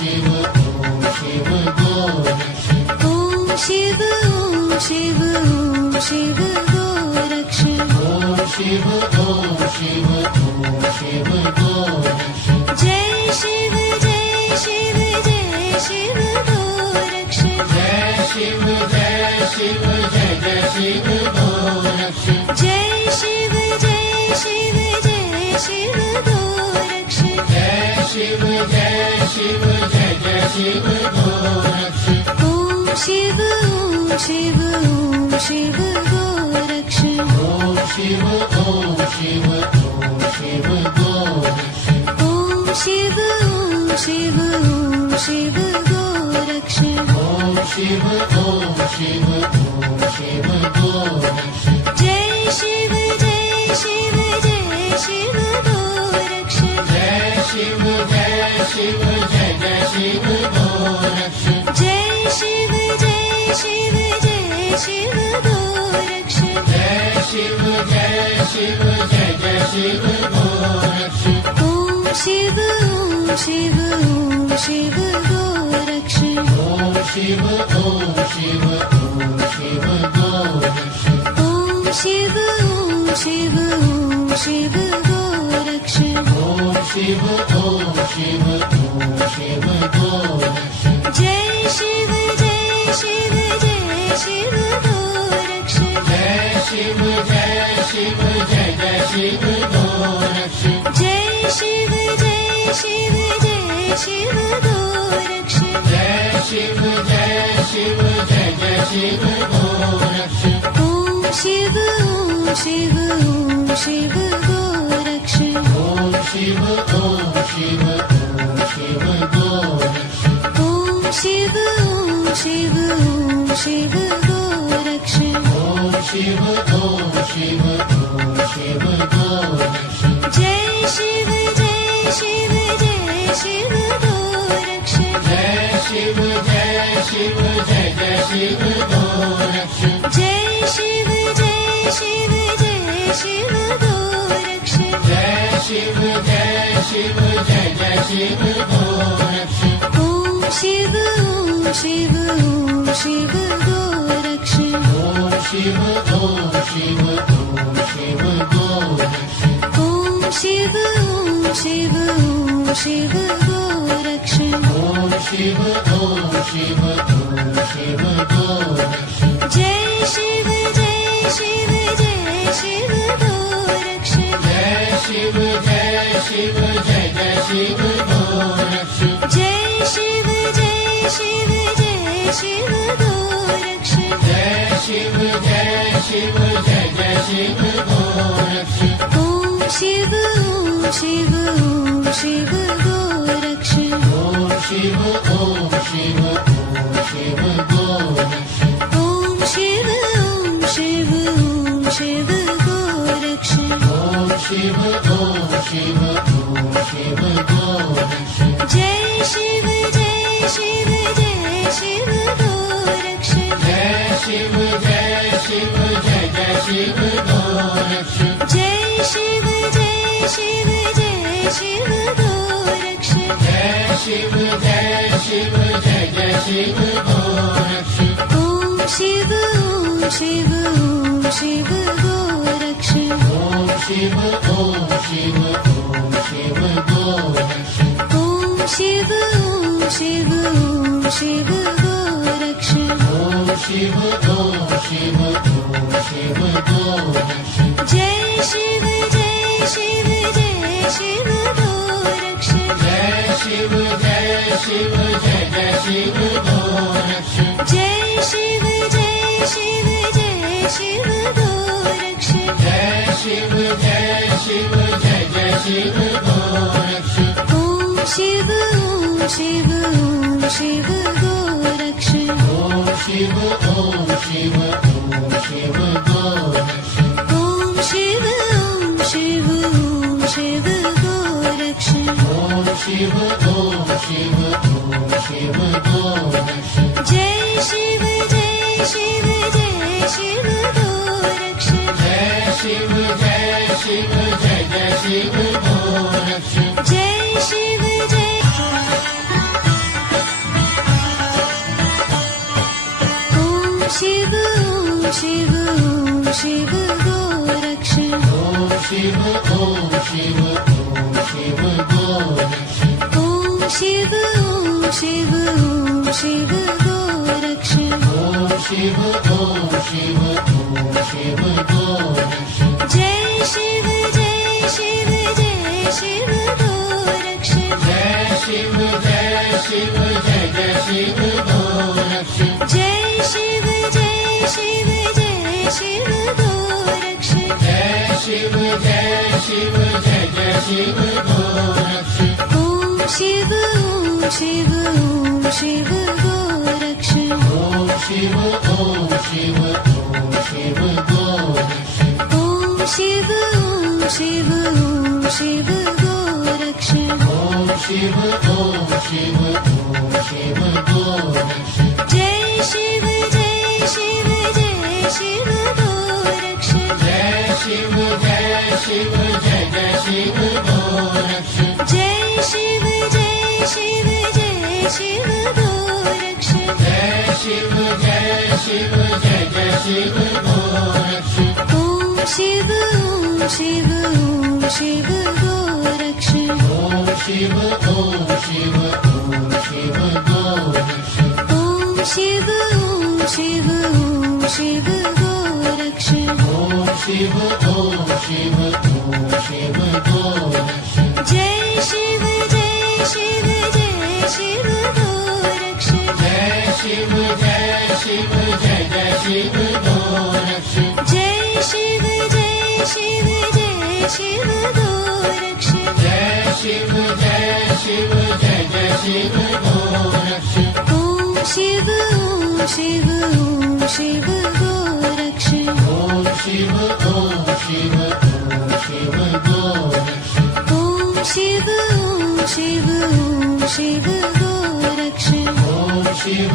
Shiv Om Shiv Om Shiv Goraksh Om Shiv Om Shiv Om Shiv Goraksh Jai Shiv Jai Shiv Jai Shiv Goraksh Jai Shiv Jai Shiv Jai Jai Shiv Goraksh Jai Shiv Jai Shiv Jai Shiv Goraksh Jai Shiv Jai Shiv Jai Jai Shiv Goraksh Om Shiv Om Shiv Om Shiv Goraksh Om Shiv Om Shiv Om Shiv Goraksh Om Shiv Om Shiv Om Shiv Goraksh Om Shiv Om Shiv Om Shiv Goraksh Jai Shiv Jai Shiv Jai Shiv Goraksh Jai Shiv Jai Shiv Jai Jai Shiv Goraksh Jai Shiv Jai Shiv Jai Shiv Goraksh Jai Shiv Jai Shiv Jai Jai Shiv Goraksh Om Shiv Om Shiv Om Shiv Goraksh Om Shiv Om Shiv Om Shiv Goraksh Om Shiv Om Shiv Om Shiv Goraksh Om Shiv Om Shiv Om Shiv Goraksh Jai Shiv Jai Shiv Jai Shiv Goraksh Jai Shiv Jai Shiv Jai Jai Shiv Goraksh Jai Shiv Jai Shiv Jai Shiv Goraksh Jai Shiv Jai Shiv Jai Jai Shiv Goraksh Om Shiv Om Shiv Om Shiv Goraksh Om Shiv Om Shiv Om Shiv Goraksh Om Shiv Om Shiv Om Shiv Goraksh Om Shiv Om Shiv Om Shiv Goraksh Jai Shiv Jai Shiv Jai Shiv Goraksh Jai Shiv Jai Shiv Jai Jai Shiv Goraksh Jai Shiv Jai Shiv Jai Shiv Goraksh Jai Shiv Jai Shiv Jai Jai Shiv Goraksh Om Shiv Om Shiv Om Shiv Goraksh Om Shiv Om Shiv Om Shiv Goraksh Om Shiv Om Shiv Om Shiv Goraksh Om Shiv Om Shiv Om Shiv Goraksh Jai Shiv Jai Shiv Jai Shiv Goraksh Jai Shiv Jai Shiv Jai Jai Shiv Goraksh Jai Shiv Jai Shiv Jai Shiv Goraksh Jai Shiv Jai Shiv Jai Jai Shiv Goraksh Om Shiv Om Shiv Om Shiv Goraksh Om Shiv Om Shiv Om Shiv Goraksh Om Shiv Om Shiv Om Shiv Goraksh Om Shiv Om Shiv Om Shiv Goraksh Jai Shiv Jai Shiv Jai Shiv Goraksh Jai Shiv Jai Shiv Jai Jai Shiv Goraksh Jai Shiv Jai Shiv Jai Shiv Goraksh Jai Shiv Jai Shiv Jai Jai Shiv Goraksh Om Shiv Om Shiv Om Shiv Goraksh Om Shiv Om Shiv Om Shiv Goraksh Om Shiv Om Shiv Om Shiv Goraksh Om Shiv Om Shiv Om Shiv Goraksh Jai Shiv Jai Shiv Jai Shiv Goraksh Jai Shiv Jai Shiv Jai Jai Shiv Goraksh Jai Shiv Jai Shiv Jai Shiv Goraksh Jai Shiv Jai Shiv Jai Jai Shiv Goraksh Om Shiv Om Shiv Om Shiv Goraksh Om Shiv Om Shiv Om Shiv Goraksh Om Shiv Om Shiv Om Shiv Goraksh Om Shiv Om Shiv Om Shiv Goraksh Jai Shiv Jai Shiv Jai Shiv Goraksh Jai Shiv Jai Shiv Jai Jai Shiv Goraksh Jai Shiv Jai Shiv Om Shiv Goraksh Om Shiv Goraksh Om Shiv Om Shiv Om Shiv Goraksh Om Shiv Goraksh Jai Shiv Jai Shiv Jai Shiv Goraksh Jai Shiv Jai Shiv Jai Jai Shiv Goraksh Jai Shiv Jai Shiv Jai Shiv Goraksh Jai Shiv Jai Shiv Jai Jai Shiv Goraksh Om Shiv Om Shiv Om Shiv Goraksh Om Shiv Goraksh Om Shiv Om Shiv Om Shiv Goraksh Om Shiv Goraksh Jai Shiv Jai Shiv Jai Shiv Goraksh Jai Shiv Jai Shiv Jai Jai Shiv Goraksh Jai Shiv Jai Shiv Jai Shiv Goraksh Jai Shiv Jai Shiv Jai Jai Shiv Goraksh Om Shiv Om Shiv Om Shiv Goraksh Om Shiv Goraksh Om Shiv Om Shiv Om Shiv Goraksh Om Shiv Goraksh Jai Shiv Jai Shiv Jai Shiv Goraksh Jai Shiv Jai Shiv Jai Jai Shiv Goraksh Jai Shiv Jai Shiv Jai Shiv Goraksh Jai Shiv Jai Shiv Jai Jai Shiv Goraksh Om Shiv Om Shiv Om Shiv Goraksh Om Shiv Goraksh Om Shiv Om Shiv Om Shiv Goraksh Om Shiv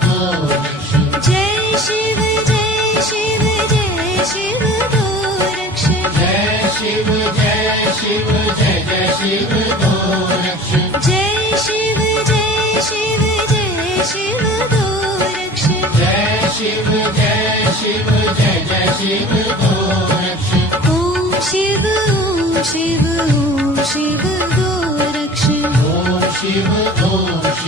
Goraksh Jai Shiv Jai Shiv Jai Shiv Goraksh Jai Shiv Jai Shiv Jai Jai Shiv Goraksh Jai Shiv Jai Shiv Jai Shiv Goraksh Jai Shiv Jai Shiv Jai Jai Shiv Goraksh Om Shiv Om Shiv Om Shiv Goraksh Om Shiv Goraksh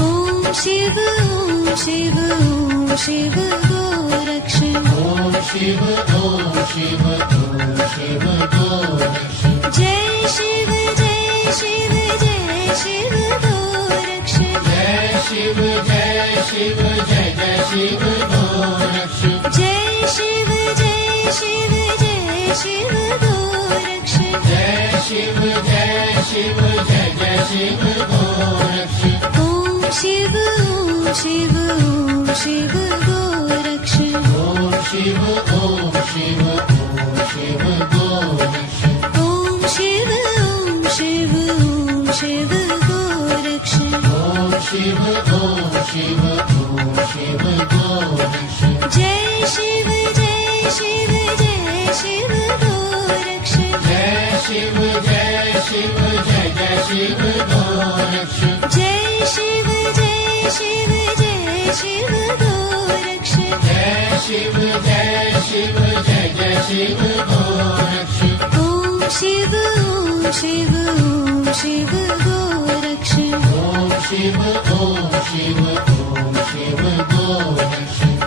Om Shiv Om Shiv Om Shiv Goraksh Om Shiv Goraksh Jai Shiv Jai Shiv Jai Shiv Goraksh Jai Shiv Jai Shiv Jai Jai Shiv Goraksh Jai Shiv Jai Shiv Jai Shiv Goraksh Jai Shiv Jai Shiv Jai Jai Shiv Goraksh Om Shiv Om Shiv Om Shiv Goraksh Om Shiv Goraksh Om Shiv Om Shiv Om Shiv Goraksh Om Shiv Goraksh Jai Shiv Jai Shiv Jai Shiv Goraksh Jai Shiv Jai Shiv Jai Jai Shiv Goraksh Jai Shiv Jai Shiv Jai Shiv Goraksh Jai Shiv Jai Shiv Jai Jai Shiv Goraksh Om Shiv Om Shiv Om Shiv Goraksh Om Shiv Goraksh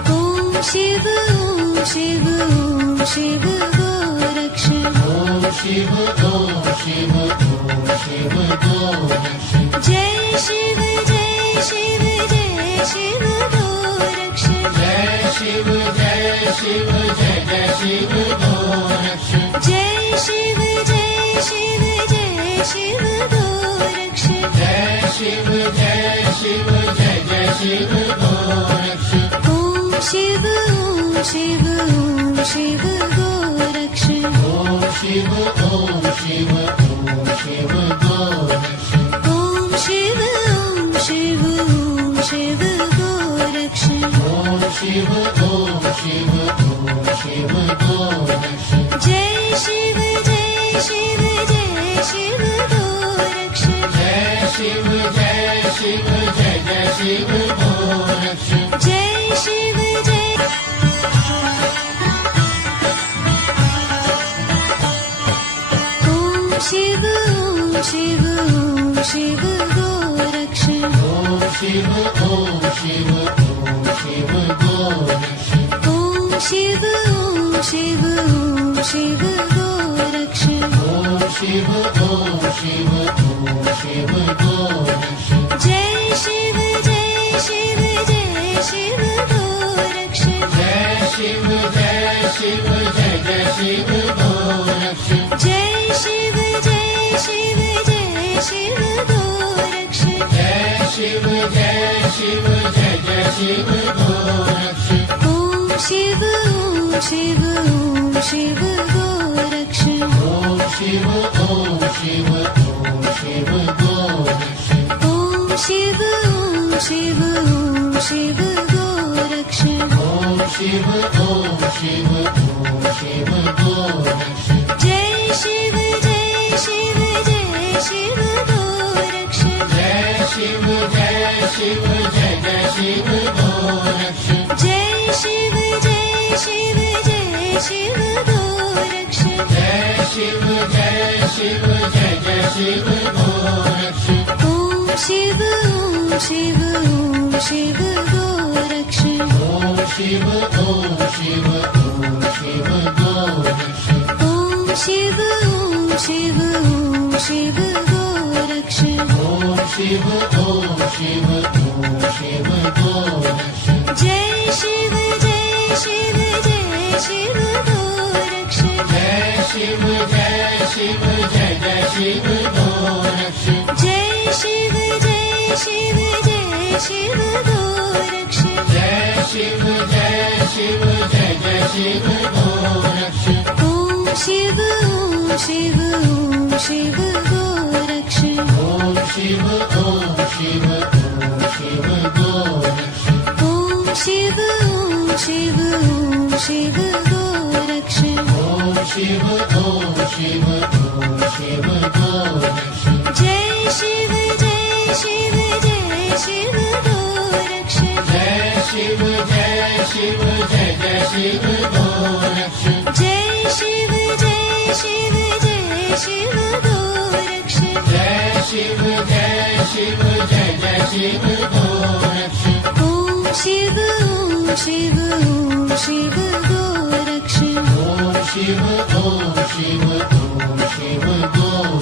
Om Shiv Om Shiv Om Shiv Goraksh Om Shiv Goraksh Jai Shiv Jai Shiv Jai Shiv Goraksh Jai Shiv Jai Shiv Jai Jai Shiv Goraksh Jai Shiv Jai Shiv Jai Shiv Goraksh Jai Shiv Jai Shiv Jai Jai Shiv Goraksh Om Shiv Om Shiv Om Shiv Goraksh Om Shiv Goraksh Om Shiv Om Shiv Om Shiv Goraksh Om Shiv Goraksh Jai Shiv Jai Shiv Jai Shiv Goraksh Jai Shiv Jai Shiv Jai Jai Shiv Goraksh Jai Shiv Jai Om Shiv Om Shiv Om Shiv Goraksh Om Shiv Om Shiv Om Shiv Goraksh Om Shiv Om Shiv Om Shiv Goraksh Om Shiv Om Shiv Om Shiv Goraksh Jai Shiv Jai Shiv Jai Shiv Goraksh Jai Shiv Jai Shiv Jai Jai Shiv Goraksh Jai Shiv Jai Shiv Jai Shiv Goraksh Jai Shiv Jai Shiv Jai Jai Shiv Goraksh Om Shiv Om Shiv Om Shiv Goraksh Om Shiv Om Shiv Om Shiv Goraksh Om Shiv Om Shiv Om Shiv Goraksh Om Shiv Om Shiv Om Shiv Goraksh Jai Shiv Jai Shiv Jai Shiv Goraksh Jai Shiv Jai Shiv Jai Jai Shiv Goraksh Jai Shiv Jai Shiv Jai Shiv Goraksh Jai Shiv Jai Shiv Jai Jai Shiv Goraksh Om Shiv Om Shiv Om Shiv Goraksh Om Shiv Om Shiv Om Shiv Goraksh Om Shiv Om Shiv Om Shiv Goraksh Om Shiv Om Shiv Om Shiv Goraksh Jai Shiv Jai Shiv Jai Shiv Goraksh Jai Shiv Jai Shiv Jai Jai Shiv Goraksh Jai Shiv Jai Shiv Jai Shiv Goraksh Jai Shiv Jai Shiv Jai Jai Shiv Goraksh Om Shiv Om Shiv Om Shiv Goraksh Om Shiv Om Shiv Om Shiv Goraksh Om Shiv Om Shiv Om Shiv Goraksh Om Shiv Om Shiv Om Shiv Goraksh Jai Shiv Jai Shiv Jai Shiv Goraksh Jai Shiv Jai Shiv Jai Jai Shiv Goraksh Jai Shiv Jai Shiv Jai Shiv Goraksh Jai Shiv Jai Shiv Jai Jai Shiv Goraksh Om Shiv Om Shiv Om Shiv Goraksh Om Shiv Om Shiv Om Shiv Goraksh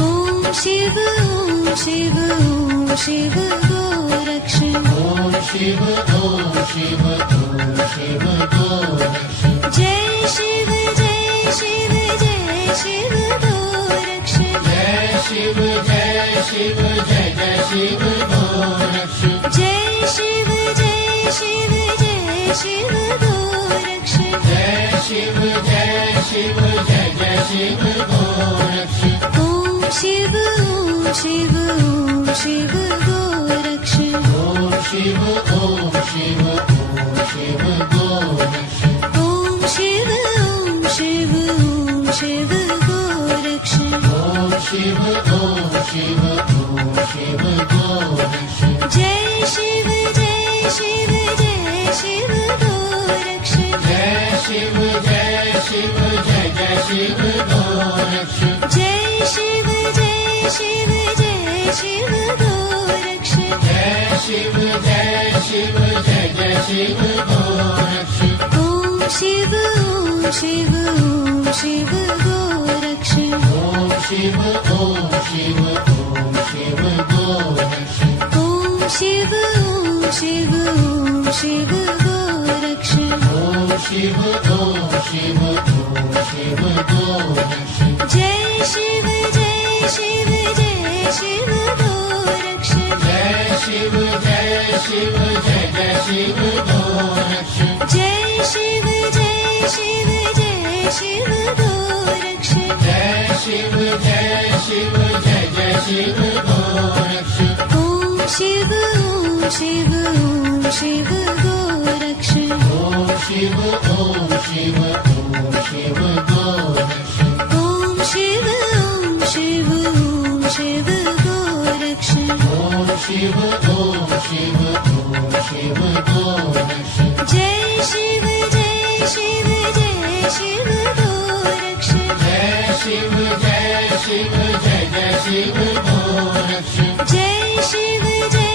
Om Shiv Om Shiv Om Shiv Goraksh Om Shiv Om Shiv Om Shiv Goraksh Jai Shiv Jai Shiv Jai Shiv Goraksh Jai Shiv Jai Shiv Jai Jai Shiv Goraksh Jai Shiv Jai Shiv Jai Shiv Goraksh Jai Shiv Jai Shiv Jai Jai Shiv Goraksh Om Shiv Om Shiv Om Shiv Goraksh Om Shiv Om Shiv Om Shiv Goraksh Om Shiv Om Shiv Om Shiv Goraksh Om Shiv Om Shiv Om Shiv Goraksh Jai Shiv Jai Shiv Jai Shiv Goraksh Jai Shiv Jai Shiv Jai Jai Shiv Goraksh Jai Shiv Jai Shiv Jai Shiv Goraksh Jai Shiv Jai Shiv Jai Jai Shiv Goraksh Om Shiv Om Shiv Om Shiv Goraksh Om Shiv Om Shiv Om Shiv Goraksh Om Shiv Om Shiv Om Shiv Goraksh Om Shiv Om Shiv Om Shiv Goraksh Jai Shiv Jai Shiv Jai Shiv Goraksh Jai Shiv Jai Shiv Jai Jai Shiv Goraksh Jai Shiv Jai Shiv Jai Shiv Goraksh Jai Shiv Jai Shiv Jai Jai Shiv Goraksh Om Shiv Om Shiv Om Shiv Goraksh Om Shiv Om Shiv Om Shiv Goraksh Om Shiv Om Shiv Om Shiv Goraksh Om Shiv Om Shiv Om Shiv Goraksh Jai Shiv Jai Shiv Jai Shiv Goraksh Jai Shiv Jai Shiv Jai Jai Shiv Goraksh Jai Shiv Jai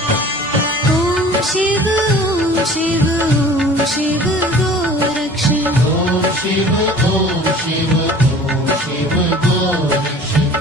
Om Shiv Om Shiv Om Shiv Goraksh Om Shiv Om Shiv Om Shiv Goraksh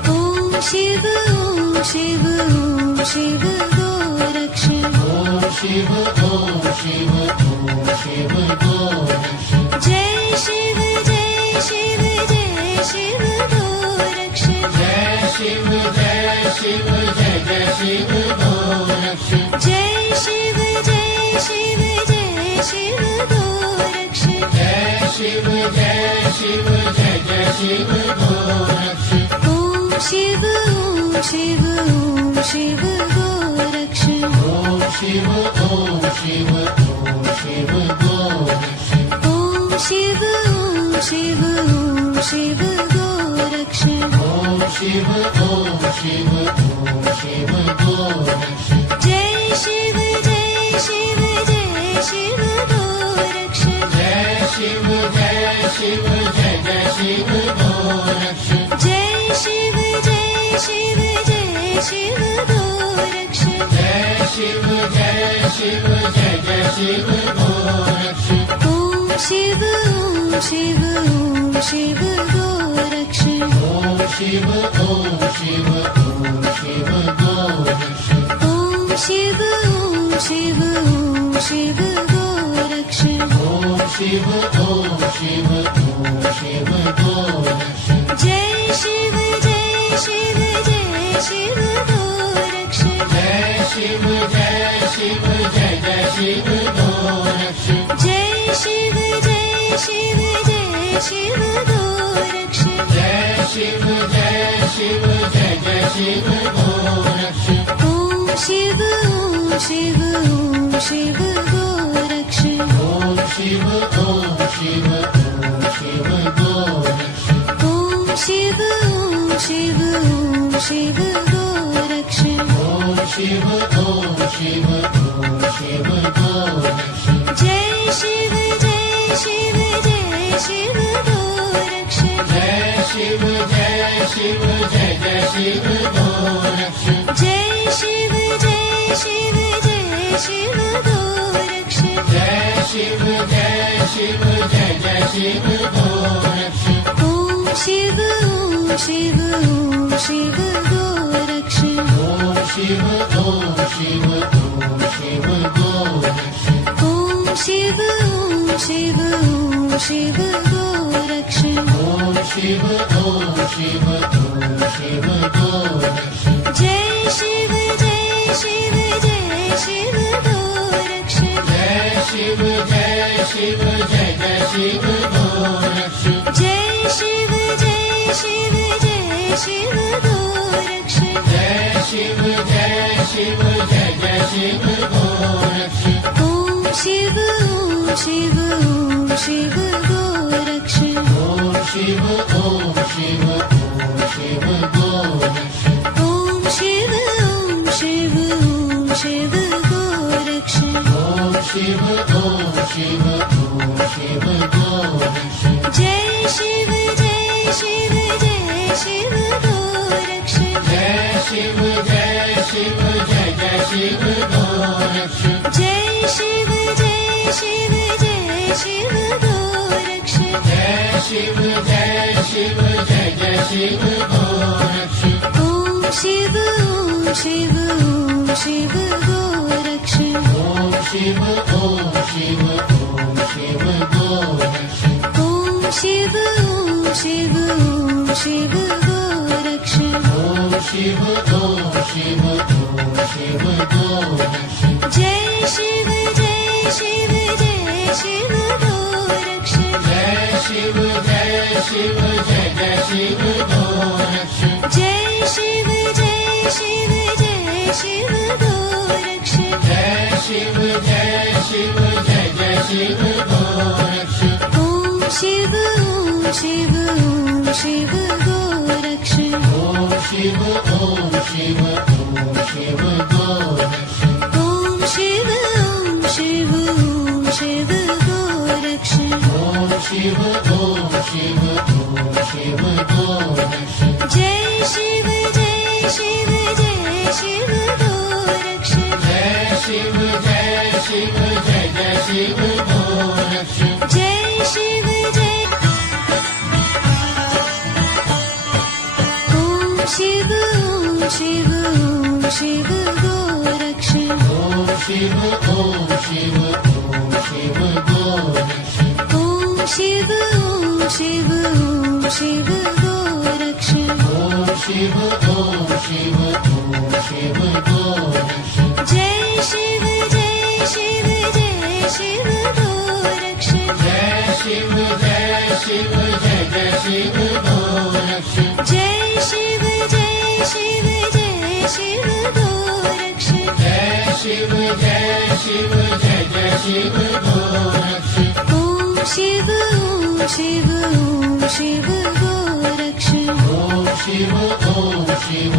Om Shiv Om Shiv Om Shiv Goraksh Om Shiv Om Shiv Om Shiv Goraksh Jai Shiv Jai Shiv Jai Shiv Goraksh Jai Shiv Jai Shiv Jai Jai Shiv Goraksh Jai Shiv Jai Shiv Jai Shiv Goraksh Jai Shiv Jai Shiv Jai Jai Shiv Goraksh Om Shiv Om Shiv Om Shiv Goraksh Om Shiv Om Shiv Om Shiv Goraksh Om Shiv Om Shiv Om Shiv Goraksh Om Shiv Om Shiv Om Shiv Goraksh Jai Shiv Jai Shiv Jai Shiv Goraksh Jai Shiv Jai Shiv Jai Jai Shiv Goraksh Jai Shiv Jai Shiv Jai Shiv Goraksh Jai Shiv Jai Shiv Jai Jai Shiv Goraksh Om Shiv Om Shiv Om Shiv Goraksh Om Shiv Om Shiv Om Shiv Goraksh Om Shiv Om Shiv Om Shiv Goraksh Om Shiv Om Shiv Om Shiv Goraksh Jai Shiv Jai Shiv Jai Shiv Goraksh Jai Shiv Jai Shiv Jai Jai Shiv Goraksh Jai Shiv Jai Shiv Jai Shiv Goraksh Jai Shiv Jai Shiv Jai Jai Shiv Goraksh Om Shiv Om Shiv Om Shiv Goraksh Om Shiv Om Shiv Om Shiv Goraksh Om Shiv Om Shiv Om Shiv Goraksh Om Shiv Om Shiv Om Shiv Goraksh Jai Shiv Jai Shiv Jai Shiv Goraksh Jai Shiv Jai Shiv Jai Jai Shiv Goraksh Jai Shiv Jai Shiv Jai Shiv Goraksh Jai Shiv Jai Shiv Jai Jai Shiv Goraksh Om Shiv Om Shiv Om Shiv Goraksh Om Shiv Om Shiv Om Shiv Goraksh Om Shiv Om Shiv Om Shiv Goraksh Om Shiv Om Shiv Om Shiv Goraksh Jai Shiv Jai Shiv Jai Shiv Goraksh Jai Shiv Jai Shiv Jai Jai Shiv Goraksh Jai Shiv Jai Shiv Jai Shiv Goraksh Jai Shiv Jai Shiv Jai Jai Shiv Goraksh Om Shiv Om Shiv Om Shiv Goraksh Om Shiv Om Shiv Om Shiv Goraksh Om Shiv Om Shiv Om Shiv Goraksh Om Shiv Om Shiv Om Shiv Goraksh Jai Shiv Jai Shiv Jai Shiv Goraksh Jai Shiv Jai Shiv Jai Jai Shiv Goraksh Jai Shiv Jai Shiv Jai Shiv Goraksh Jai Shiv Jai Shiv Jai Jai Shiv Goraksh Om Shiv Om Shiv Om Shiv Goraksh Om Shiv Om Shiv Om Shiv Goraksh Om Shiv Om Shiv Om Shiv Goraksh Om Shiv Om Shiv Om Shiv Goraksh Jai Shiv Jai Shiv Jai Shiv Goraksh Jai Shiv Jai Shiv Jai Jai Shiv Goraksh Jai Shiv Jai Shiv Jai Shiv Goraksh Jai Shiv Jai Shiv Jai Jai Shiv Goraksh Om Shiv Om Shiv Om Shiv Goraksh Om Shiv Om Shiv Om Shiv Gorakshan Om Shiv Om Shiv Om Shiv Gorakshan Om Shiv Om Shiv Om Shiv Gorakshan Jai Shiv Jai Shiv Jai Shiv Gorakshan Jai Shiv Jai Shiv Jai Jai Shiv Gorakshan Jai Shiv Jai Om Shiv Om Shiv Om Shiv Gorakshan Om Shiv Om Shiv Om Shiv Gorakshan Om Shiv Om Shiv Om Shiv Gorakshan Om Shiv Om Shiv Om Shiv Gorakshan Jai Shiv Jai Shiv Jai Shiv Gorakshan Jai Shiv Jai Shiv Jai Jai Shiv Gorakshan Jai Shiv Jai Shiv Jai Shiv Gorakshan Jai Shiv Jai Shiv Jai Jai Shiv Gorakshan Om Shiv Om Shiv Om Shiv Gorakshan Om Shiv Om Shiv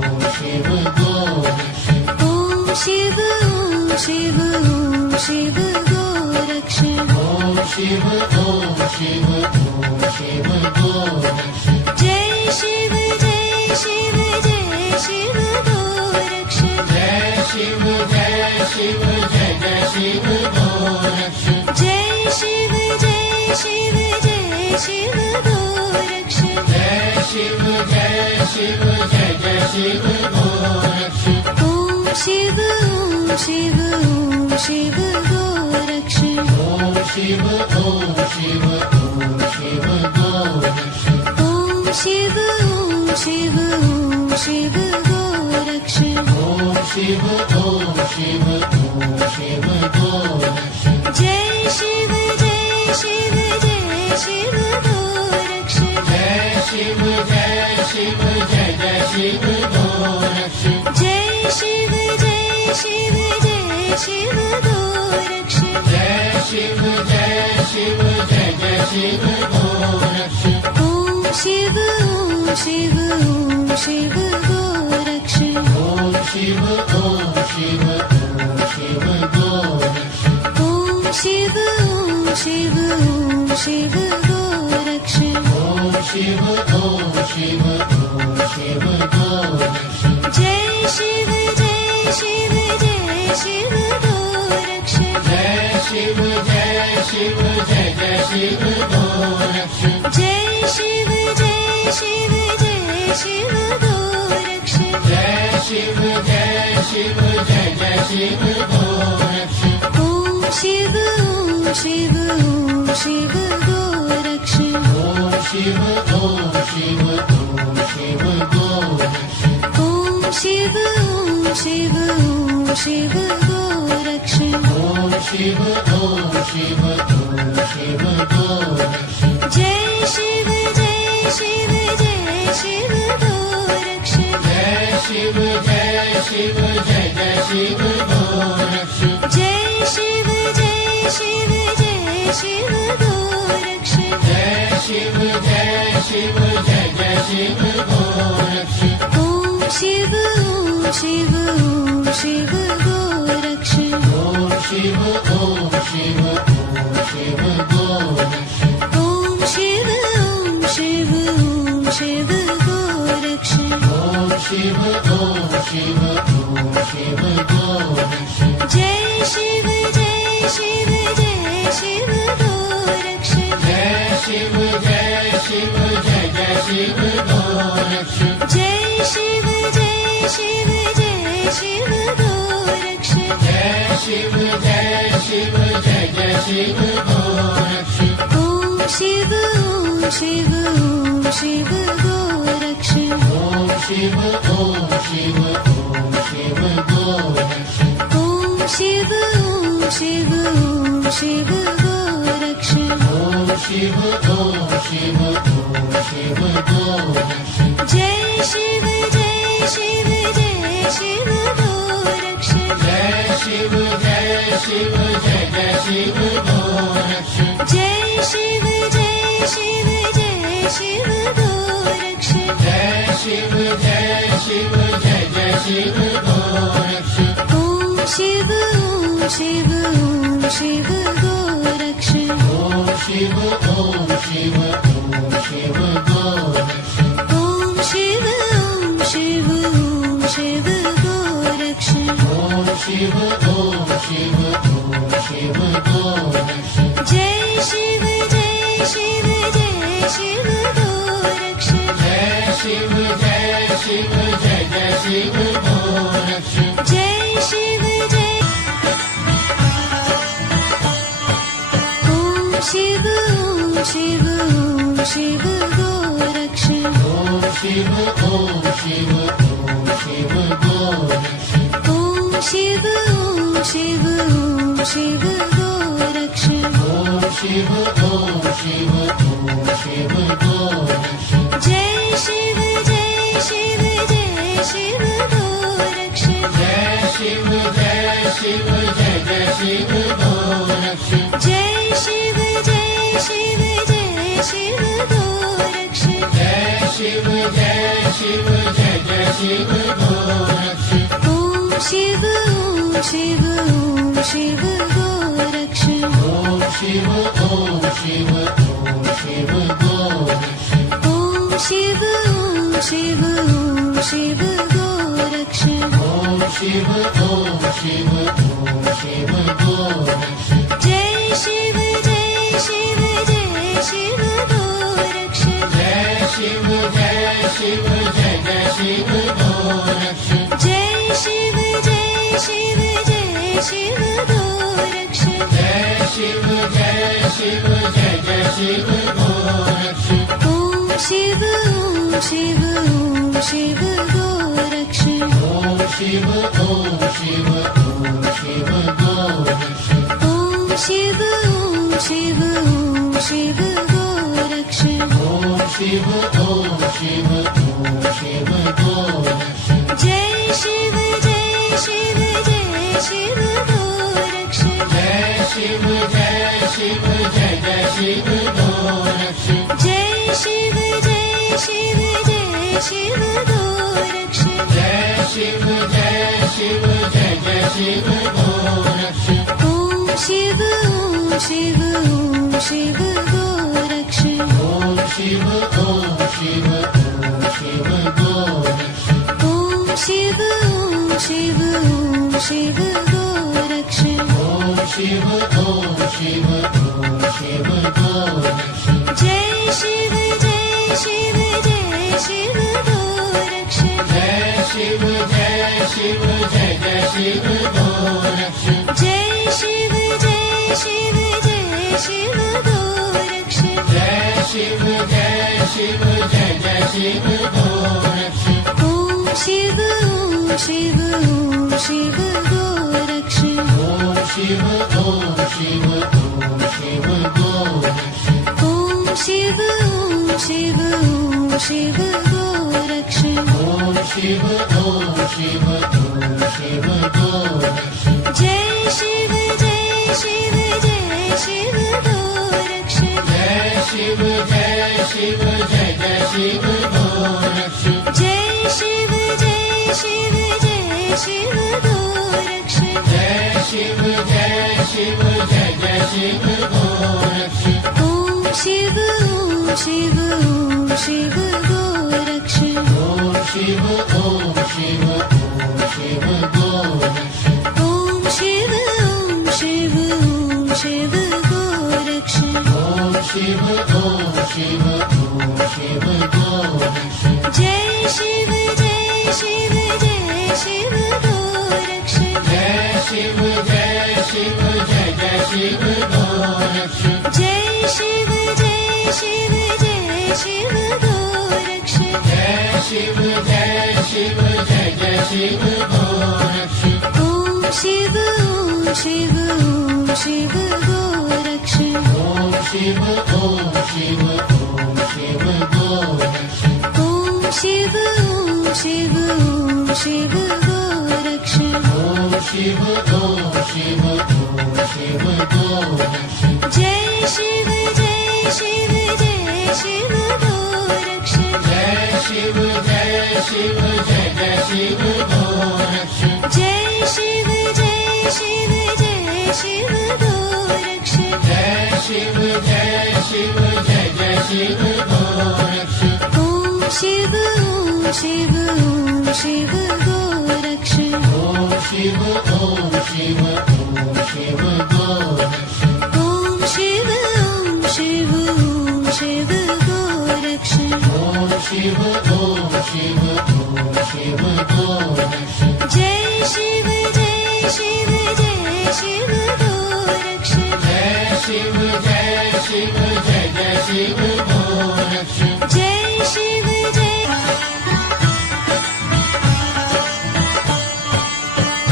Om Shiv Gorakshan Om Shiv Om Shiv Om Shiv Gorakshan Om Shiv Om Shiv Om Shiv Gorakshan Jai Shiv Jai Shiv Jai Shiv Gorakshan Jai Shiv Jai Shiv Jai Jai Shiv Gorakshan Jai Shiv Jai Shiv Jai Shiv Gorakshan Jai Shiv Jai Shiv Jai Jai Shiv Gorakshan Om Shiv Om Shiv Om Shiv Gorakshan Om Shiv Om Shiv Om Shiv Gorakshan Om Shiv Om Shiv Om Shiv Gorakshan Om Shiv Om Shiv Om Shiv Gorakshan Jai Shiv Jai Shiv Jai Shiv Gorakshan Jai Shiv Jai Shiv Jai Jai Shiv Gorakshan Jai Shiv Jai Shiv Jai Shiv Gorakshan Jai Shiv Jai Shiv Jai Jai Shiv Gorakshan Om Shiv Om Shiv Om Shiv Gorakshan Om Shiv Om Shiv Om Shiv Gorakshan Om Shiv Om Shiv Om Shiv Gorakshan Om Shiv Om Shiv Om Shiv Gorakshan Jai Shiv Jai Shiv Jai Shiv Gorakshan Jai Shiv Jai Shiv Jai Jai Shiv Gorakshan Jai Shiv Jai Shiv Jai Shiv Gorakshan Jai Shiv Jai Shiv Jai Jai Shiv Gorakshan Om Shiv Om Shiv Om Shiv Gorakshan Om Shiv Om Shiv Om Shiv Gorakshan Om Shiv Om Shiv Om Shiv Gorakshan Om Shiv Om Shiv Om Shiv Gorakshan Jai Shiv Jai Shiv Jai Shiv Gorakshan Jai Shiv Jai Shiv Jai Jai Shiv Gorakshan Jai Shiv Jai Shiv Jai Shiv Gorakshan Jai Shiv Jai Shiv Jai Jai Shiv Gorakshan Om Shiv Om Shiv Om Shiv Gorakshan Om Shiv Om Shiv Om Shiv Gorakshan Om Shiv Om Shiv Om Shiv Gorakshan Om Shiv Om Shiv Om Shiv Gorakshan Jai Shiv Jai Shiv Jai Shiv Gorakshan Jai Shiv Jai Shiv Jai Jai Shiv Gorakshan Jai Shiv Jai Shiv Jai Shiv Gorakshan Jai Shiv Jai Shiv Jai Jai Shiv Gorakshan Om Shiv Om Shiv Om Shiv Gorakshan Om Shiv Om Shiv Om Shiv Gorakshan Om Shiv Om Shiv Om Shiv Gorakshan Om Shiv Om Shiv Om Shiv Gorakshan Jai Shiv Jai Shiv Jai Shiv Gorakshan Jai Shiv Jai Shiv Jai Jai Shiv Gorakshan Jai Shiv Jai Shiv Jai Shiv Gorakshan Jai Shiv Jai Shiv Goraksh Om Shiv Om Shiv Om Shiv Goraksh Om Shiv Om Shiv Om Shiv Goraksh Om Shiv Om Shiv Om Shiv Goraksh Om Shiv Om Shiv Om Shiv Goraksh Jai Shiv Jai Shiv Jai Shiv Goraksh Jai Shiv Jai Shiv Jai Jai Shiv Goraksh Jai Shiv Jai Om Shiv Om Shiv Om Shiv Goraksh Om Shiv Om Shiv Om Shiv Goraksh Om Shiv Om Shiv Om Shiv Goraksh Om Shiv Om Shiv Om Shiv Goraksh Jai Shiv Jai Shiv Jai Shiv Goraksh Jai Shiv Jai Shiv Jai Jai Shiv Goraksh Jai Shiv Jai Shiv Jai Shiv Goraksh Jai Shiv Jai Shiv Jai Jai Shiv Goraksh Om Shiv Om Shiv Om Shiv Goraksh Om Shiv Om Shiv Om Shiv Goraksh Om Shiv Om Shiv Om Shiv Goraksh Om Shiv Om Shiv Om Shiv Goraksh Jai Shiv Jai Shiv Jai Shiv Goraksh Jai Shiv Jai Shiv Jai Jai Shiv Goraksh Jai Shiv Jai Shiv Jai Shiv Goraksh Jai Shiv Jai Shiv Jai Jai Shiv Goraksh Om Shiv Om Shiv Om Shiv Goraksh Om Shiv Om Shiv Om Shiv Goraksh Om Shiv Om Shiv Om Shiv Goraksh Om Shiv Om Shiv Om Shiv Goraksh Jai Shiv Jai Shiv Jai Shiv Goraksh Jai Shiv Jai Shiv Jai Jai Shiv Goraksh Jai Shiv Jai Shiv Jai Shiv Goraksh Jai Shiv Jai Shiv Jai Jai Shiv Goraksh Om Shiv Om Shiv Om Shiv Goraksh Om Shiv Om Shiv Om Shiv Goraksh Om Shiv Om Shiv Om Shiv Goraksh Om Shiv Om Shiv Om Shiv Goraksh Jai Shiv Jai Shiv Jai Shiv Goraksh Jai Shiv Jai Shiv Jai Jai Shiv Goraksh Jai Shiv Jai Shiv Jai Shiv Goraksh Jai Shiv Jai Shiv Jai Jai Shiv Goraksh Om Shiv Om Shiv Om Shiv Goraksh Om Shiv Om Shiv Om Shiv Goraksh Om Shiv Om Shiv Om Shiv Goraksh Om Shiv Om Shiv Om Shiv Goraksh Jai Shiv Jai Shiv Jai Shiv Goraksh Jai Shiv Jai Shiv Jai Jai Shiv Goraksh Jai Shiv Jai Shiv Jai Shiv Goraksh Jai Shiv Jai Shiv Jai Jai Shiv Goraksh Om Shiv Om Shiv Om Shiv Goraksh Om Shiv Om Shiv Om Shiv Goraksh Om Shiv Om Shiv Om Shiv Goraksh Om Shiv Om Shiv Om Shiv Goraksh Jai Shiv Jai Shiv Jai Shiv Goraksh Jai Shiv Jai Shiv Jai Jai Shiv Goraksh Jai Shiv Jai Shiv Jai Shiv Goraksh Jai Shiv Jai Shiv Jai Jai Shiv Goraksh Om Shiv Om Shiv Om Shiv Goraksh Om Shiv Om Shiv Om Shiv Goraksh Om Shiv Om Shiv Om Shiv Goraksh Om Shiv Om Shiv Om Shiv Goraksh Jai Shiv Jai Shiv Jai Shiv Goraksh Jai Shiv Jai Shiv Jai Jai Shiv Goraksh Shiv Jai Shiv Jai Jai Shiv Goraksh Om Shiv Om Shiv Om Shiv Goraksh Om Shiv Om Shiv Om Shiv Goraksh Om Shiv Om Shiv Om Shiv Goraksh Om Shiv Om Shiv Om Shiv Goraksh Jai Shiv Jai Shiv Jai Shiv Goraksh Jai Shiv Jai Shiv Jai Jai Shiv Goraksh Jai Shiv Jai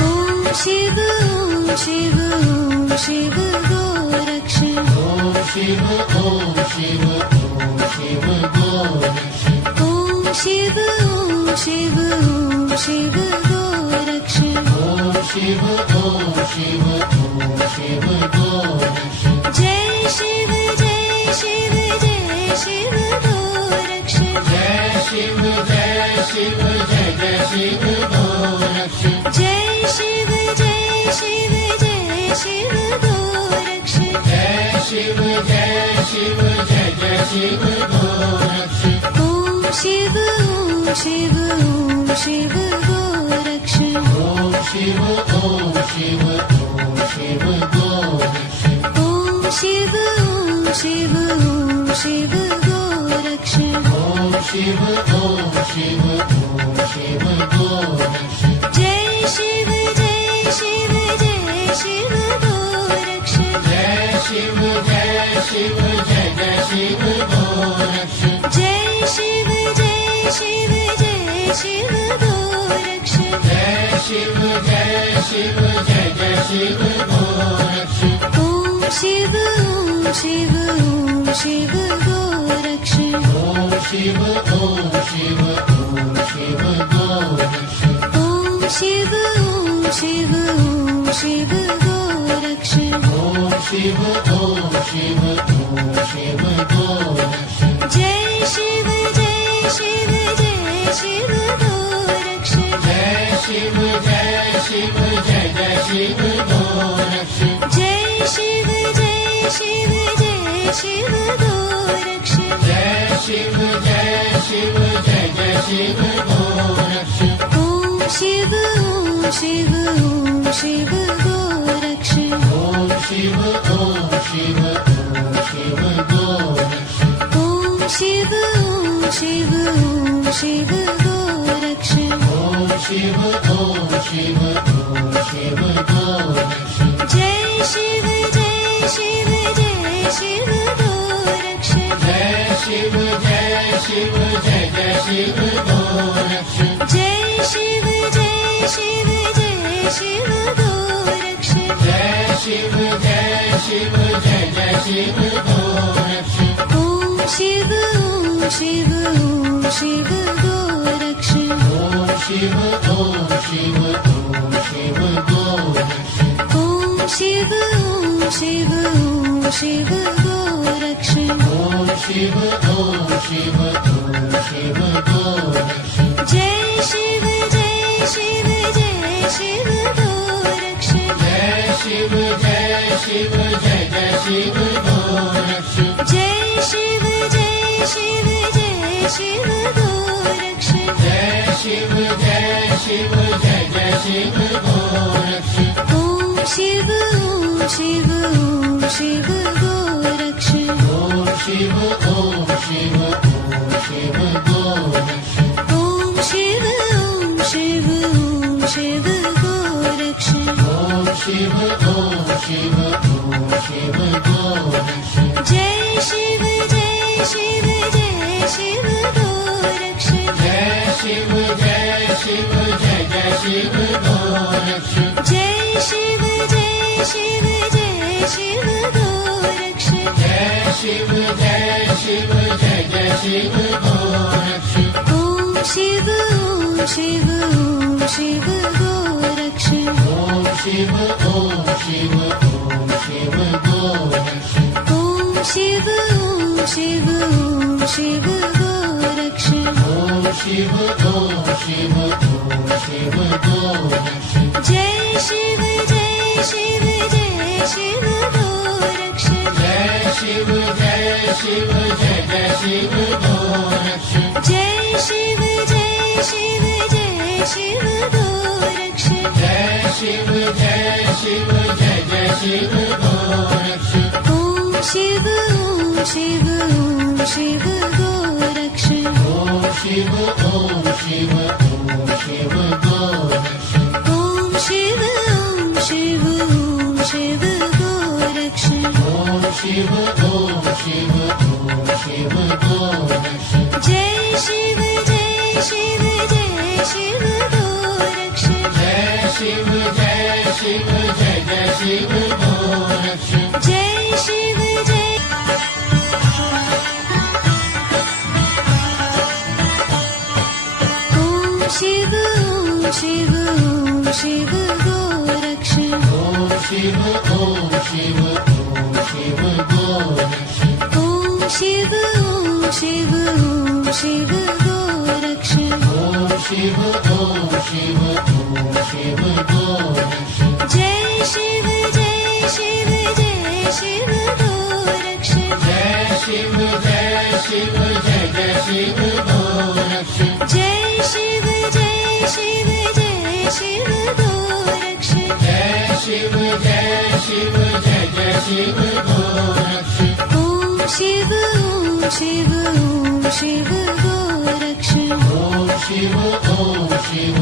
Om Shiv Om Shiv Om Shiv Goraksh Om Shiv Om Shiv Om Shiv Goraksh Om Shiv Om Shiv Om Shiv Goraksh Om Shiv Om Shiv Om Shiv Goraksh Jai Shiv Jai Shiv Jai Shiv Goraksh Jai Shiv Jai Shiv Jai Jai Shiv Goraksh Jai Shiv Jai Shiv Jai Shiv Goraksh Jai Shiv Jai Shiv Jai Jai Shiv Goraksh Om Shiv Om Shiv Om Shiv Goraksh Om Shiv Om Shiv Om Shiv Goraksh Om Shiv Om Shiv Om Shiv Goraksh Om Shiv Om Shiv Om Shiv Goraksh Jai Shiv Jai Shiv Jai Shiv Goraksh Jai Shiv Jai Shiv Jai Jai Shiv Goraksh Jai Shiv Jai Shiv Jai Shiv Goraksh Jai Shiv Jai Shiv Jai Jai Shiv Goraksh Om Shiv Om Shiv Om Shiv Goraksh Om Shiv Om Shiv Om Shiv Goraksh Om Shiv Om Shiv Om Shiv Goraksh Om Shiv Om Shiv Om Shiv Goraksh Jai Shiv Jai Shiv Jai Shiv Goraksh Jai Shiv Jai Shiv Jai Jai Shiv Goraksh Jai Shiv Jai Shiv Jai Shiv Goraksh Jai Shiv Jai Shiv Jai Jai Shiv Goraksh Om Shiv Om Shiv Om Shiv Goraksh Om Shiv Om Shiv Om Shiv Goraksh Om Shiv Om Shiv Om Shiv Goraksh Om Shiv Om Shiv Om Shiv Goraksh Jai Shiv Jai Shiv Jai Shiv Goraksh Jai Shiv Jai Shiv Jai Jai Shiv Goraksh Jai Shiv Jai Shiv Jai Shiv Goraksh Jai Shiv Jai Shiv Jai Jai Shiv Goraksh Om Shiv Om Shiv Om Shiv Goraksh Om Shiv Om Shiv Om Shiv Goraksh Om Shiv Om Shiv Om Shiv Goraksh Om Shiv Om Shiv Om Shiv Goraksh Jai Shiv Jai Shiv Jai Shiv Goraksh Jai Shiv Jai Shiv Jai Jai Shiv Goraksh Jai Shiv Jai Shiv Jai Shiv Goraksh Jai Shiv Jai Shiv Jai Jai Shiv Goraksh Om Shiv Om Shiv Om Shiv Goraksh Om Shiv Om Shiv Om Shiv Goraksh Om Shiv Om Shiv Om Shiv Goraksh Om Shiv Om Shiv Om Shiv Goraksh Jai Shiv Jai Shiv Jai Shiv Goraksh Jai Shiv Jai Shiv Jai Jai Shiv Goraksh Jai Shiv Jai Shiv Jai Shiv Goraksh Jai Shiv Jai Shiv Jai Jai Shiv Goraksh Om Shiv Om Shiv Om Shiv Goraksh Om Shiv Om Shiv Om Shiv Goraksh Om Shiv Om Shiv Om Shiv Goraksh Om Shiv Om Shiv Om Shiv Goraksh Jai Shiv Jai Shiv Jai Shiv Goraksh Jai Shiv Jai Jai Shiv Goraksh Jai Shiv Jai Shiv Jai Shiv Goraksh Jai Shiv Jai Shiv Jai Jai Shiv Goraksh Om Shiv Om Shiv Om Shiv Goraksh Om Shiv Om Shiv Om Shiv Goraksh Om Shiv Om Shiv Om Shiv Goraksh Om Shiv Om Shiv Om Shiv Goraksh Jai Shiv Jai Shiv Jai Shiv Goraksh Jai Shiv Jai Shiv Jai Jai Shiv Goraksh Jai Shiv Jai Om Shiv Om Shiv Om Shiv Goraksh Om Shiv Om Shiv Om Shiv Goraksh Om Shiv Om Shiv Om Shiv Goraksh Om Shiv Om Shiv Om Shiv Goraksh Jai Shiv Jai Shiv Jai Shiv Goraksh Jai Shiv Jai Shiv Jai Jai Shiv Goraksh Jai Shiv Jai Shiv Jai Shiv Goraksh Jai Shiv Jai Shiv Jai Jai Shiv Goraksh Om Shiv Om Shiv Om Shiv Goraksh Om Shiv Om Shiv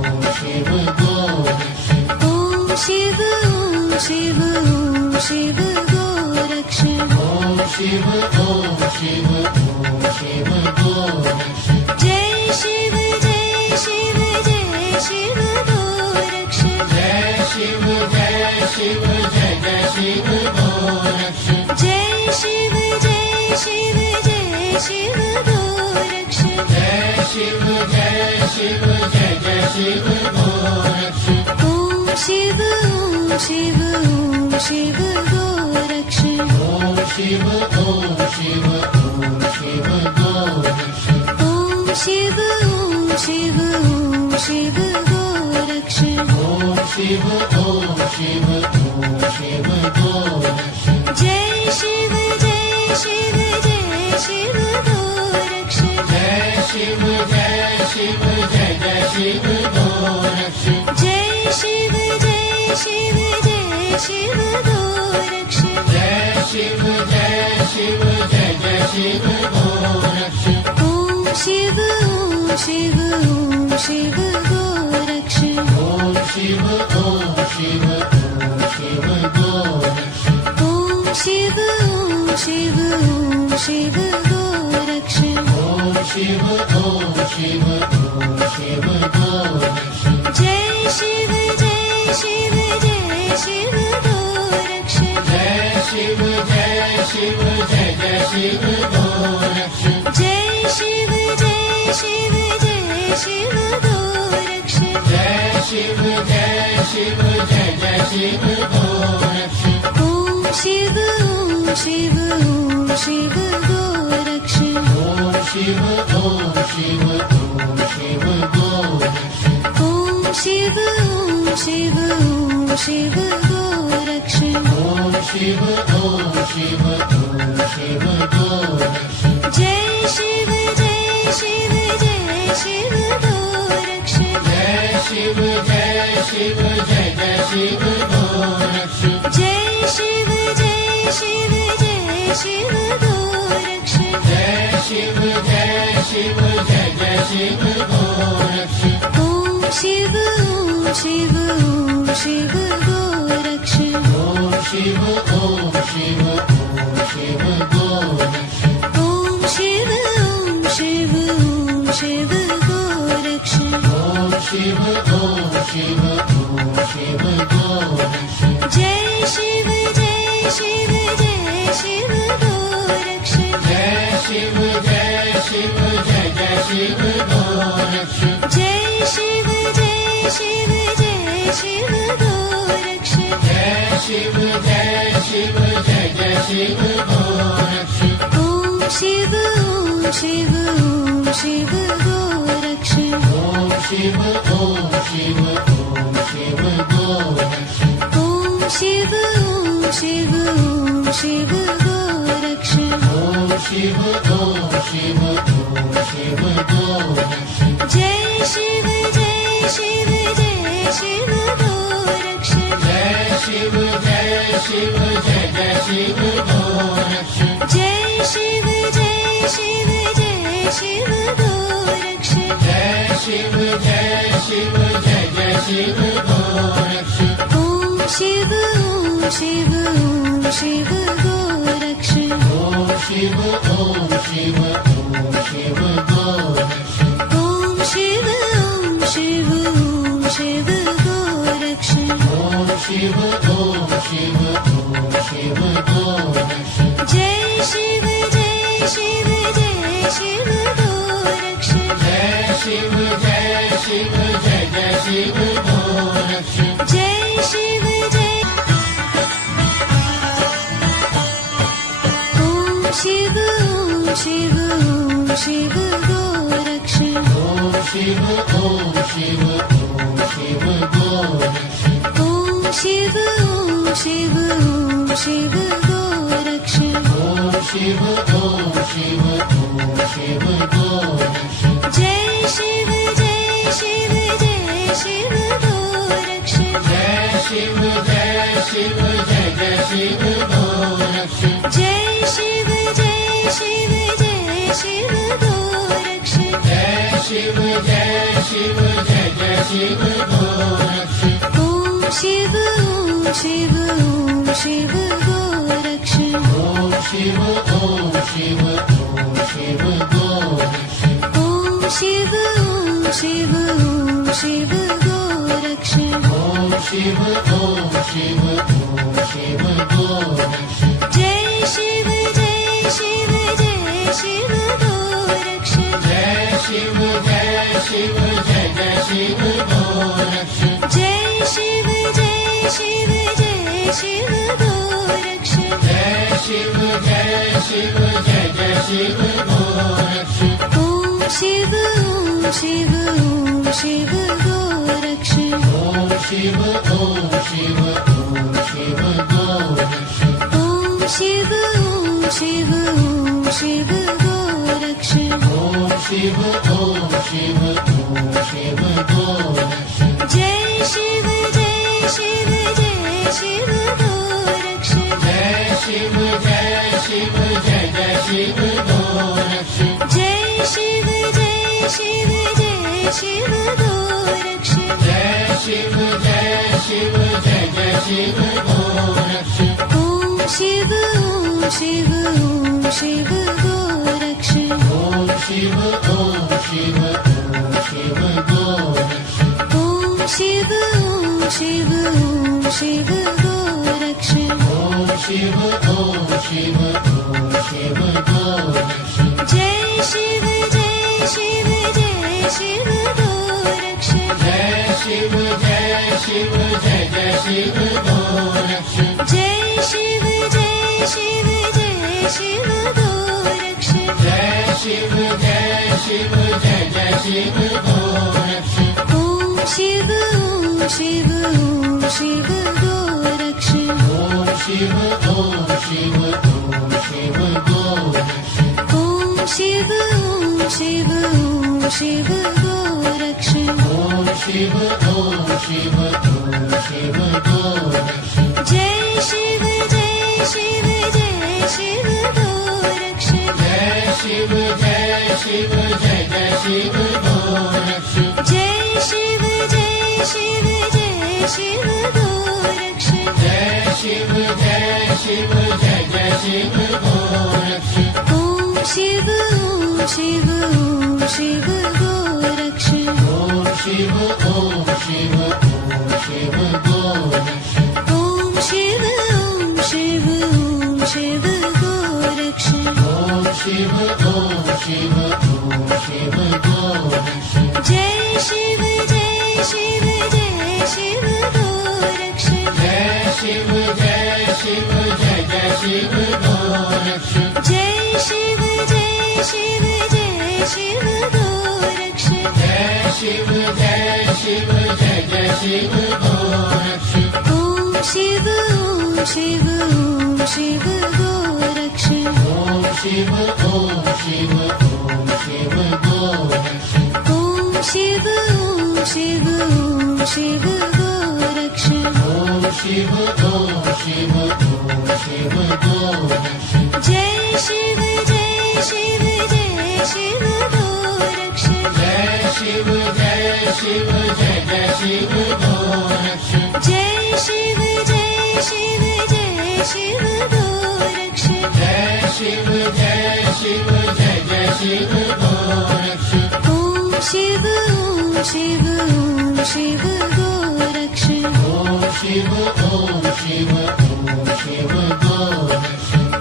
Om Shiv Goraksh Om Shiv Om Shiv Om Shiv Goraksh Om Shiv Om Shiv Om Shiv Goraksh Jai Shiv Jai Shiv Jai Shiv Goraksh Jai Shiv Jai Shiv Jai Jai Shiv Goraksh Jai Shiv Jai Shiv Jai Shiv Goraksh Jai Shiv Jai Shiv Jai Jai Shiv Goraksh Om Shiv Om Shiv Om Shiv Goraksh Om Shiv Om Shiv Om Shiv Goraksh Om Shiv Om Shiv Om Shiv Goraksh Om Shiv Om Shiv Om Shiv Goraksh Jai Shiv Jai Shiv Jai Shiv Goraksh Jai Shiv Jai Shiv Jai Jai Shiv Goraksh Jai Shiv Jai Shiv Jai Shiv Goraksh Jai Shiv Jai Shiv Jai Jai Shiv Goraksh Om Shiv Om Shiv Om Shiv Goraksh Om Shiv Om Shiv Om Shiv Goraksh Om Shiv Om Shiv Om Shiv Goraksh Om Shiv Om Shiv Om Shiv Goraksh Jai Shiv Jai Shiv Jai Shiv Goraksh Jai Shiv Jai Shiv Jai Jai Shiv Goraksh Jai Shiv Jai Shiv Jai Shiv Goraksh Jai Shiv Jai Shiv Jai Jai Shiv Goraksh Om Shiv Om Shiv Om Shiv Goraksh Om Shiv Om Shiv Om Shiv Goraksh Om Shiv Om Shiv Om Shiv Goraksh Om Shiv Om Shiv Om Shiv Goraksh Jai Shiv Jai Shiv Jai Shiv Goraksh Jai Shiv Jai Shiv Jai Jai Shiv Goraksh Jai Shiv Jai Shiv Jai Shiv Goraksh Jai Shiv Jai Shiv Jai Jai Shiv Goraksh Om Shiv Om Shiv Om Shiv Goraksh Om Shiv Om Shiv Om Shiv Goraksh Om Shiv Om Shiv Om Shiv Goraksh Om Shiv Om Shiv Om Shiv Goraksh Jai Shiv Jai Shiv Jai Shiv Goraksh Jai Shiv Jai Shiv Jai Jai Shiv Goraksh Jai Shiv Jai Shiv Jai Shiv Goraksh Jai Shiv Jai Shiv Jai Jai Shiv Goraksh Om Shiv Om Shiv Om Shiv Goraksh Om Shiv Om Shiv Om Shiv Goraksh Om Shiv Om Shiv Om Shiv Goraksh Om Shiv Om Shiv Om Shiv Goraksh Jai Shiv Jai Shiv Jai Shiv Goraksh Jai Shiv Jai Shiv Jai Jai Shiv Goraksh Jai Shiv Jai Shiv Jai Shiv Goraksh Jai Shiv Jai Shiv Jai Jai Shiv Goraksh Om Shiv Om Shiv Om Shiv Goraksh Om Shiv Om Shiv Om Shiv Goraksh Om Shiv Om Shiv Om Shiv Goraksh Om Shiv Om Shiv Om Shiv Goraksh Jai Shiv Jai Shiv Jai Shiv Goraksh Jai Shiv Jai Shiv Jai Jai Shiv Goraksh Jai Shiv Jai Om Shiv Om Shiv Om Shiv Goraksh Om Shiv Om Shiv Om Shiv Goraksh Om Shiv Om Shiv Om Shiv Goraksh Om Shiv Om Shiv Om Shiv Goraksh Jai Shiv Jai Shiv Jai Shiv Goraksh Jai Shiv Jai Shiv Jai Jai Shiv Goraksh Jai Shiv Jai Shiv Jai Shiv Goraksh Jai Shiv Jai Shiv Jai Jai Shiv Goraksh Om Shiv Om Shiv Om Shiv Goraksh Om Shiv Om Shiv Om Shiv Goraksh Om Shiv Om Shiv Om Shiv Goraksh Om Shiv Om Shiv Om Shiv Goraksh Jai Shiv Jai Shiv Jai Shiv Goraksh Jai Shiv Jai Shiv Jai Jai Shiv Goraksh Jai Shiv Jai Shiv Jai Shiv Goraksh Jai Shiv Jai Shiv Jai Jai Shiv Goraksh Om Shiv Om Shiv Om Shiv Goraksh Om Shiv Om Shiv Om Shiv Goraksh Om Shiv Om Shiv Om Shiv Goraksh Om Shiv Om Shiv Om Shiv Goraksh Jai Shiv Jai Shiv Jai Shiv Goraksh Jai Shiv Jai Shiv Jai Jai Shiv Goraksh Jai Shiv Jai Shiv Jai Shiv Goraksh Jai Shiv Jai Shiv Jai Jai Shiv Goraksh Om Shiv Om Shiv Om Shiv Goraksh Om Shiv Om Shiv Om Shiv Goraksh Om Shiv Om Shiv Om Shiv Goraksh Om Shiv Om Shiv Om Shiv Goraksh Jai Shiv Jai Shiv Jai Shiv Goraksh Jai Shiv Jai Shiv Jai Jai Shiv Goraksh Jai Shiv Jai Shiv Jai Shiv Goraksh Jai Shiv Jai Shiv Jai Jai Shiv Goraksh Om Shiv Om Shiv Om Shiv Goraksh Om Shiv Om Shiv Om Shiv Goraksh Om Shiv Om Shiv Om Shiv Goraksh Om Shiv Om Shiv Om Shiv Goraksh Jai Shiv Jai Shiv Jai Shiv Goraksh Jai Shiv Jai Shiv Jai Jai Shiv Goraksh Jai Shiv Jai Shiv Jai Shiv Goraksh Jai Shiv Jai Shiv Jai Jai Shiv Goraksh Om Shiv Om Shiv Om Shiv Goraksh Om Shiv Om Shiv Om Shiv Goraksh Om Shiv Om Shiv Om Shiv Goraksh Om Shiv Om Shiv Om Shiv Goraksh Jai Shiv Jai Shiv Jai Shiv Goraksh Jai Shiv Jai Shiv Jai Jai Shiv Goraksh Jai Shiv Jai Shiv Jai Shiv Goraksh Jai Shiv Jai Shiv Jai Jai Shiv Goraksh Om Shiv Om Shiv Om Shiv Goraksh Om Shiv Om Shiv Om Shiv Goraksh Om Shiv Om Shiv Om Shiv Goraksh Om Shiv Om Shiv Om Shiv Goraksh Jai Shiv Jai Shiv Jai Shiv Goraksh Jai Shiv Jai Shiv Jai Jai Shiv Goraksh Jai Shiv Jai Shiv Jai Shiv Goraksh Jai Shiv Jai Shiv Jai Jai Shiv Goraksh Om Shiv Om Shiv Om Shiv Goraksh Om Shiv Om Shiv Om Shiv Goraksh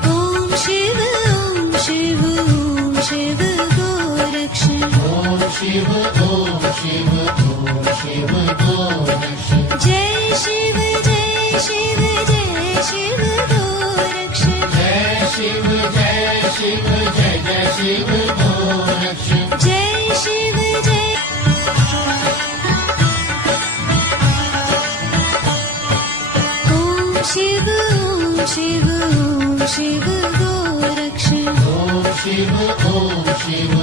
Om Shiv Om Shiv Om Shiv Goraksh Om Shiv Om Shiv Om Shiv Goraksh Jai Shiv Jai Shiv Jai Shiv Goraksh Jai Shiv Jai Shiv Jai Jai Shiv Goraksh Jai Shiv Jai Om Shiv Om Shiv Om Shiv Goraksh Om Shiv Om Shiv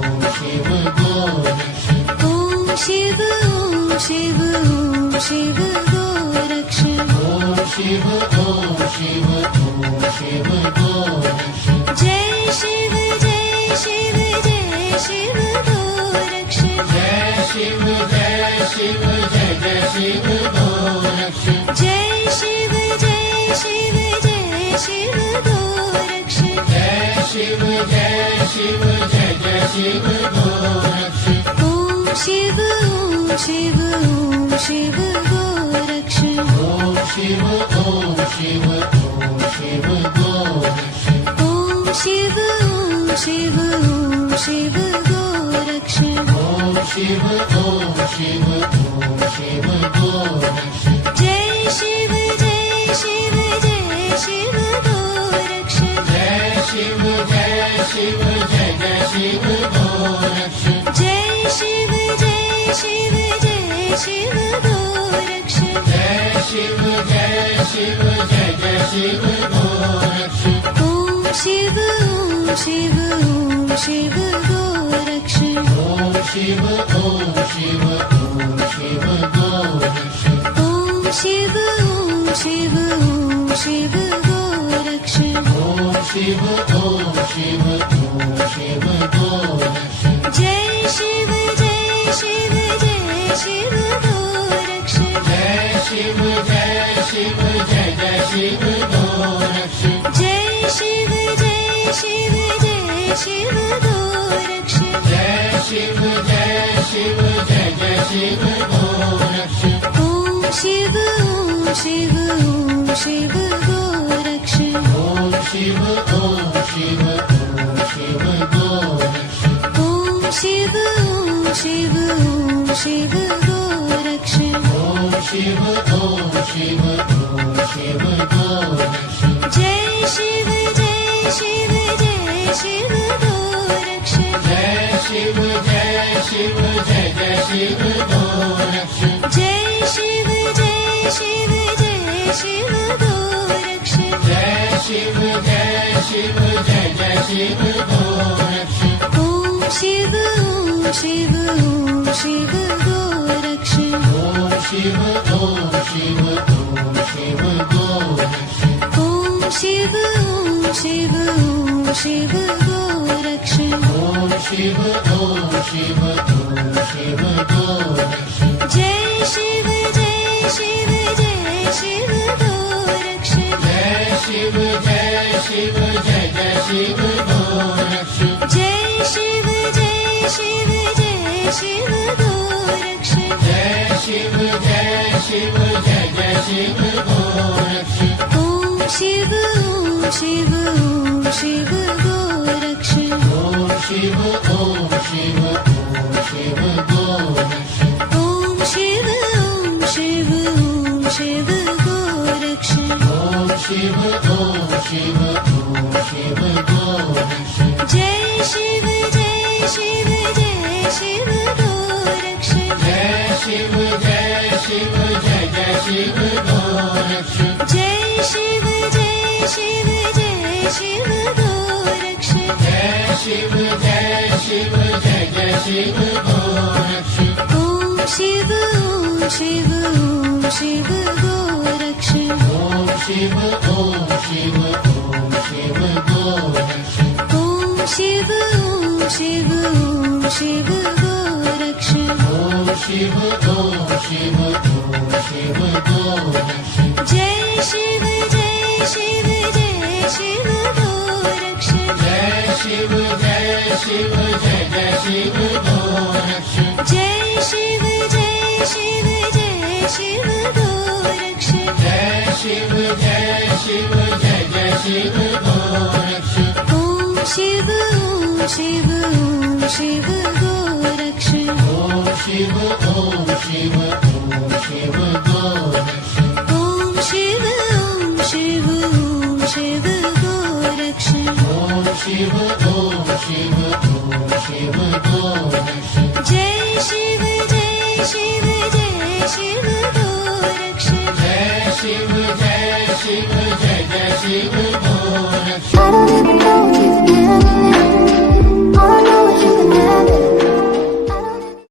Om Shiv Goraksh Om Shiv Om Shiv Om Shiv Goraksh Om Shiv Om Shiv Om Shiv Goraksh Jai Shiv Jai Shiv Jai Shiv Goraksh Jai Shiv Jai Shiv Jai Jai Shiv Goraksh Jai Shiv Jai Shiv Jai Shiv Goraksh Jai Shiv Jai Shiv Jai Jai Shiv Goraksh Om Shiv Om Shiv Om Shiv Goraksh Om Shiv Om Shiv Om Shiv Goraksh Om Shiv Om Shiv Om Shiv Goraksh Om Shiv Om Shiv Om Shiv Goraksh Jai Shiv Jai Shiv Jai Shiv Goraksh Jai Shiv Jai Shiv Jai Jai Shiv Goraksh Jai Shiv Jai Shiv Jai Shiv Goraksh Jai Shiv Jai Shiv Jai Jai Shiv Goraksh Om Shiv Om Shiv Om Shiv Goraksh Om Shiv Om Shiv Om Shiv Goraksh Om Shiv Om Shiv Om Shiv Goraksh Om Shiv Om Shiv Om Shiv Goraksh Jai Shiv Jai Shiv Jai Shiv Goraksh Jai Shiv Jai Shiv Jai Jai Shiv Goraksh Jai Shiv Jai Shiv Jai Shiv Goraksh Jai Shiv Jai Shiv Jai Jai Shiv Goraksh Om Shiv Om Shiv Om Shiv Goraksh Om Shiv Om Shiv Om Shiv Goraksh Om Shiv Om Shiv Om Shiv Goraksh Om Shiv Om Shiv Om Shiv Goraksh Jai Shiv Jai Shiv Jai Shiv Goraksh Jai Shiv Jai Shiv Jai Jai Shiv Goraksh Jai Shiv Jai Shiv Jai Shiv Goraksh Jai Shiv Jai Shiv Jai Jai Shiv Goraksh Om Shiv Om Shiv Om Shiv Goraksh Om Shiv Om Shiv Om Shiv Goraksh Om Shiv Om Shiv Om Shiv Goraksh Om Shiv Om Shiv Om Shiv Goraksh Jai Shiv Jai Shiv Jai Shiv Goraksh Jai Shiv Jai Shiv Jai Jai Shiv Goraksh Jai Shiv Jai Shiv Jai Shiv Goraksh Jai Shiv Jai Shiv Jai Jai Shiv Goraksh Om Shiv Om Shiv Om Shiv Goraksh Om Shiv Om Shiv Om Shiv Goraksh Om Shiv Om Shiv Om Shiv Goraksh Om Shiv Om Shiv Om Shiv Goraksh Jai Shiv Jai Shiv Jai Shiv Goraksh Jai Shiv Jai Shiv Jai Jai Shiv Goraksh Jai Shiv Jai Shiv Jai Shiv Goraksh Shiv Jai Shiv Jai Jai Shiv Goraksh Om Shiv Om Shiv Om Shiv Goraksh Om Shiv Om Shiv Om Shiv Goraksh Om Shiv Om Shiv Om Shiv Goraksh Om Shiv Om Shiv Om Shiv Goraksh Jai Shiv Jai Shiv Jai Shiv Goraksh Jai Shiv Jai Shiv Jai Jai Shiv Goraksh Jai Shiv Jai Shiv Jai Shiv Goraksh Jai Shiv Jai Shiv Jai Jai Shiv Goraksh Om Shiv Om Shiv Om Shiv Goraksh Om Shiv Om Shiv Om Shiv Goraksh Om Shiv Om Shiv Om Shiv Goraksh Om Shiv Om Shiv